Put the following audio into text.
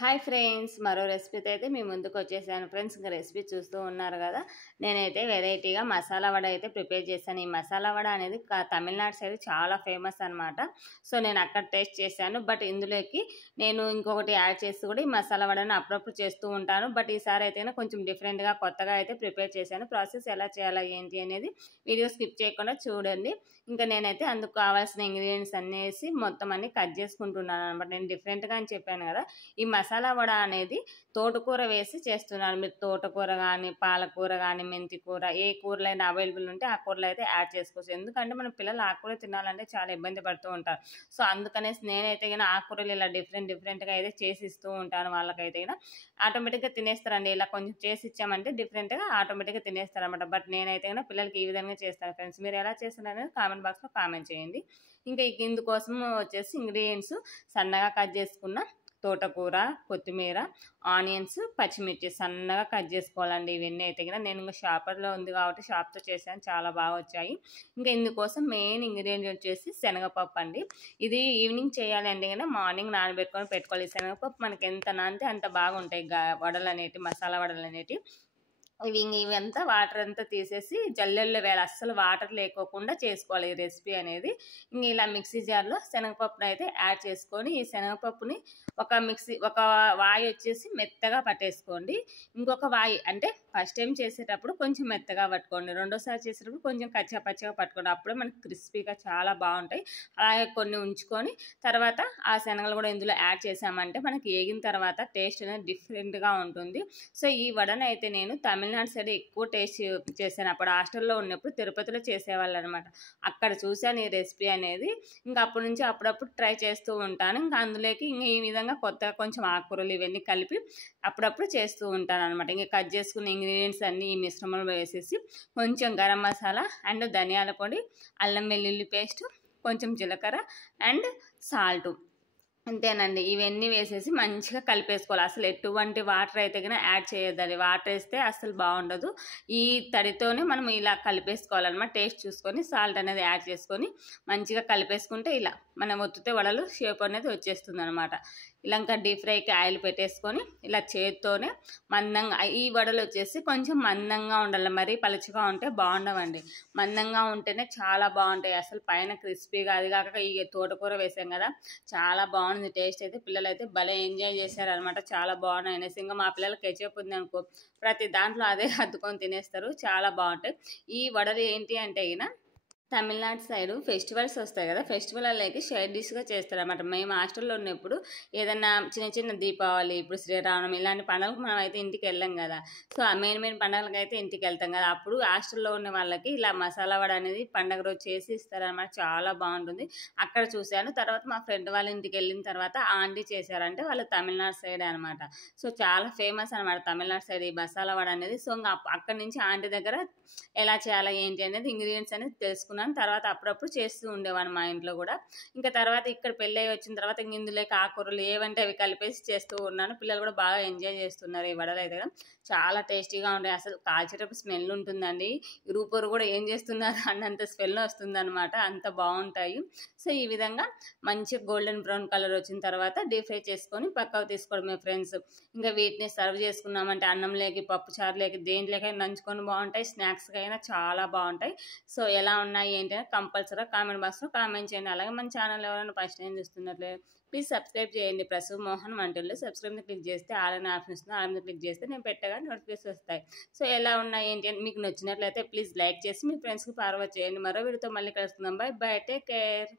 Hi friends, మరో రెసిపీతో అయితే మీ ముందుకు వచ్చేసాను ఫ్రెండ్స్. ఇంకా రెసిపీ చూస్తూ ఉన్నారు కదా. నేనైతే వెరైటీగా మసాలా వడ అయితే ప్రిపేర్ చేశాను. ఈ మసాలా వడ అనేది తమిళనాడు సైడ్ చాలా ఫేమస్ అనమాట. సో నేను అక్కడ టేస్ట్ చేశాను. బట్ ఇందులోకి నేను ఇంకొకటి యాడ్ చేసి కూడా ఈ మసాలా వడను అప్పుడప్పుడు చేస్తూ ఉంటాను. బట్ ఈసారి అయితే కొంచెం డిఫరెంట్గా కొత్తగా అయితే ప్రిపేర్ చేశాను. ప్రాసెస్ ఎలా చేయాలా ఏంటి అనేది వీడియో స్కిప్ చేయకుండా చూడండి. ఇంకా నేనైతే అందుకు కావాల్సిన ఇంగ్రీడియంట్స్ అన్నీ వేసి మొత్తం అన్ని కట్ చేసుకుంటున్నాను అనమాట. నేను డిఫరెంట్గా అని చెప్పాను కదా. ఈ మసాలా వడ అనేది తోటకూర వేసి చేస్తున్నాను. మీరు తోటకూర కానీ, పాలకూర కానీ, మెంతి కూర, ఏ కూరలైనా అవైలబుల్ ఉంటే ఆ కూరలు అయితే యాడ్ చేసుకోవచ్చు. ఎందుకంటే మన పిల్లలు ఆకుకూర తినాలంటే చాలా ఇబ్బంది పడుతూ ఉంటారు. సో అందుకనేసి నేనైతే కానీ ఆకుకూరలు ఇలా డిఫరెంట్గా అయితే చేసి ఇస్తూ ఉంటాను. వాళ్ళకైతే కానీ ఆటోమేటిక్గా తినేస్తారండి. ఇలా కొంచెం చేసి ఇచ్చామంటే డిఫరెంట్గా ఆటోమేటిక్గా తినేస్తారనమాట. బట్ నేనైతే కానీ పిల్లలకి ఈ విధంగా చేస్తాను ఫ్రెండ్స్. మీరు ఎలా చేస్తున్నారు అనేది కామెంట్ బాక్స్లో కామెంట్ చేయండి. ఇంకా ఇందుకోసం వచ్చేసి ఇంగ్రీడియంట్స్ సన్నగా కట్ చేసుకున్న తోటకూర, కొత్తిమీర, ఆనియన్స్, పచ్చిమిర్చి సన్నగా కట్ చేసుకోవాలండి. ఇవన్నీ అయితే కదా నేను ఇంకా షాపర్లో ఉంది కాబట్టి షాప్తో చేశాను, చాలా బాగా వచ్చాయి. ఇంకా ఇందుకోసం మెయిన్ ఇంగ్రీడియంట్ వచ్చేసి శనగపప్పు అండి. ఇది ఈవినింగ్ చేయాలి అంటే కదా మార్నింగ్ నానబెట్టుకొని పెట్టుకోవాలి. శనగపప్పు మనకి ఎంత నానితే అంత బాగుంటాయి వడలు అనేటివి, మసాలా వడలు అనేటివి. ఇవంతా వాటర్ అంతా తీసేసి జల్లెల్లో వేయాలి. అస్సలు వాటర్ లేకోకుండా చేసుకోవాలి ఈ రెసిపీ అనేది. ఇంక ఇలా మిక్సీ జార్లో శనగపప్పును అయితే యాడ్ చేసుకొని ఈ శనగపప్పుని ఒక వాయి వచ్చేసి మెత్తగా పట్టేసుకోండి. ఇంకొక వాయి అంటే ఫస్ట్ టైం చేసేటప్పుడు కొంచెం మెత్తగా పట్టుకోండి, రెండోసారి చేసేటప్పుడు కొంచెం కచ్చాపచ్చగా పట్టుకోండి. అప్పుడే మనకి క్రిస్పీగా చాలా బాగుంటాయి. అలాగే కొన్ని ఉంచుకొని తర్వాత ఆ శనగలు కూడా ఇందులో యాడ్ చేసామంటే మనకి ఏగిన తర్వాత టేస్ట్ అనేది డిఫరెంట్గా ఉంటుంది. సో ఈ వడన అయితే నేను తమిళనాడు సైడ్ ఎక్కువ టేస్ట్ చేశాను. అప్పుడు హాస్టల్లో ఉన్నప్పుడు తిరుపతిలో చేసేవాళ్ళు అనమాట. అక్కడ చూశాను ఈ రెసిపీ అనేది. ఇంకా అప్పటి నుంచి అప్పుడప్పుడు ట్రై చేస్తూ ఉంటాను. ఇంకా అందులోకి ఇంకా ఈ విధంగా కొత్తగా కొంచెం ఆకుకూరలు ఇవన్నీ కలిపి అప్పుడప్పుడు చేస్తూ ఉంటాను అనమాట. ఇంకా కట్ చేసుకున్న ఇంగ్రీడియంట్స్ అన్నీ ఈ మిశ్రమంలో వేసేసి కొంచెం గరం మసాలా అండ్ ధనియాల పొడి, అల్లం వెల్లుల్లి పేస్ట్, కొంచెం జీలకర్ర అండ్ సాల్ట్, అంతేనండి. ఇవన్నీ వేసేసి మంచిగా కలిపేసుకోవాలి. అసలు ఎటువంటి వాటర్ అయితే కన్నా యాడ్ చేయొద్దండి. వాటర్ వేస్తే అసలు బాగుండదు. ఈ తడితోనే మనం ఇలా కలిపేసుకోవాలన్నమాట. టేస్ట్ చూసుకొని సాల్ట్ అనేది యాడ్ చేసుకొని మంచిగా కలిపేసుకుంటే ఇలా మనం ఒత్తితే వడలు షేప్ అనేది వచ్చేస్తుంది అనమాట. ఇలా ఇంకా డీప్ ఫ్రైకి ఆయిల్ పెట్టేసుకొని ఇలా చేత్తోనే మందంగా, ఈ వడలు వచ్చేసి కొంచెం మందంగా ఉండాలి. మరీ పలుచగా ఉంటే బాగుండవండి. మందంగా ఉంటేనే చాలా బాగుంటాయి. అసలు పైన క్రిస్పీగా, అది కాక ఈ తోటకూర వేసాం కదా చాలా బాగుంది టేస్ట్ అయితే. పిల్లలు అయితే భలే ఎంజాయ్ చేశారనమాట. చాలా బాగున్నాయి అనేసి ఇంకా మా పిల్లలు కెచప్ ఉంది అనుకో ప్రతి దాంట్లో అదే అద్దుకొని తినేస్తారు. చాలా బాగుంటాయి ఈ వడలు. ఏంటి అంటే అయినా తమిళనాడు సైడ్ ఫెస్టివల్స్ వస్తాయి కదా, ఫెస్టివల్లోకి సైడ్ డిష్గా చేస్తారన్నమాట. మేము హాస్టల్లో ఉన్నప్పుడు ఏదన్నా చిన్న దీపావళి, ఇప్పుడు శ్రీరామనవమి ఇలాంటి పండుగలకు మనం అయితే ఇంటికి వెళ్ళాం కదా. సో ఆ మెయిన్ పండుగలకు అయితే ఇంటికి వెళ్తాం కదా. అప్పుడు హాస్టల్లో ఉన్న వాళ్ళకి ఇలా మసాలా వడ అనేది పండుగ రోజు చేసి ఇస్తారన్నమాట. చాలా బాగుంటుంది. అక్కడ చూశాను. తర్వాత మా ఫ్రెండ్ వాళ్ళ ఇంటికి వెళ్ళిన తర్వాత ఆంటీ చేశారంటే వాళ్ళు తమిళనాడు సైడ్ అనమాట. సో చాలా ఫేమస్ అనమాట తమిళనాడు సైడ్ ఈ మసాలా వడ అనేది. సో ఇంకా అక్కడి నుంచి ఆంటీ దగ్గర ఎలా చేయాలా ఏంటి అనేది ఇంగ్రీడియంట్స్ అనేది తెలుసుకున్నాను. తర్వాత అప్పుడప్పుడు చేస్తూ ఉండేవాను మా ఇంట్లో కూడా. ఇంకా తర్వాత ఇక్కడ పెళ్ళి వచ్చిన తర్వాత ఇందులోకి ఆకుకూరలు ఏవంటే అవి కలిపేసి చేస్తూ ఉన్నాను. పిల్లలు కూడా బాగా ఎంజాయ్ చేస్తున్నారు ఈ వడలు అయితే. చాలా టేస్టీగా ఉంటాయి. అసలు కాల్చేటప్పుడు స్మెల్ ఉంటుందండి. ఇరుపొరు కూడా ఏం చేస్తున్నారు అన్నంత స్మెల్ వస్తుంది అనమాట. అంత బాగుంటాయి. సో ఈ విధంగా మంచిగా గోల్డెన్ బ్రౌన్ కలర్ వచ్చిన తర్వాత డీప్ ఫ్రై చేసుకొని పక్కకు తీసుకోవడమే ఫ్రెండ్స్. ఇంకా వీటిని సర్వ్ చేసుకున్నామంటే అన్నంలోకి, పప్పు చారులోకి, దేంట్లోకైనా నంచుకొని బాగుంటాయి. స్నాక్స్కి అయినా చాలా బాగుంటాయి. సో ఎలా ఉన్నాయి ఏంటి అని కంపల్సరీగా కామెంట్ బాక్స్లో కామెంట్ చేయండి. అలాగే మన ఛానల్ ఎవరైనా ఫస్ట్ టైం చూస్తున్నట్లే ప్లీజ్ సబ్స్క్రైబ్ చేయండి. ప్రసవ్ మోహన్ వంటల్లో సబ్స్క్రైబ్ క్లిక్ చేస్తే ఆల్ ఆప్షన్ వస్తుంది. ఆల్ క్లిక్ చేస్తే నేను పెట్టగా నోటిఫికేషన్ వస్తాయి. సో ఎలా ఉన్నాయి ఏంటి అని మీకు నచ్చినట్లయితే ప్లీజ్ లైక్ చేసి మీ ఫ్రెండ్స్కి ఫార్వర్డ్ చేయండి. మరో వీడియోతో మళ్ళీ కలుసుకుందాం. By by, take care.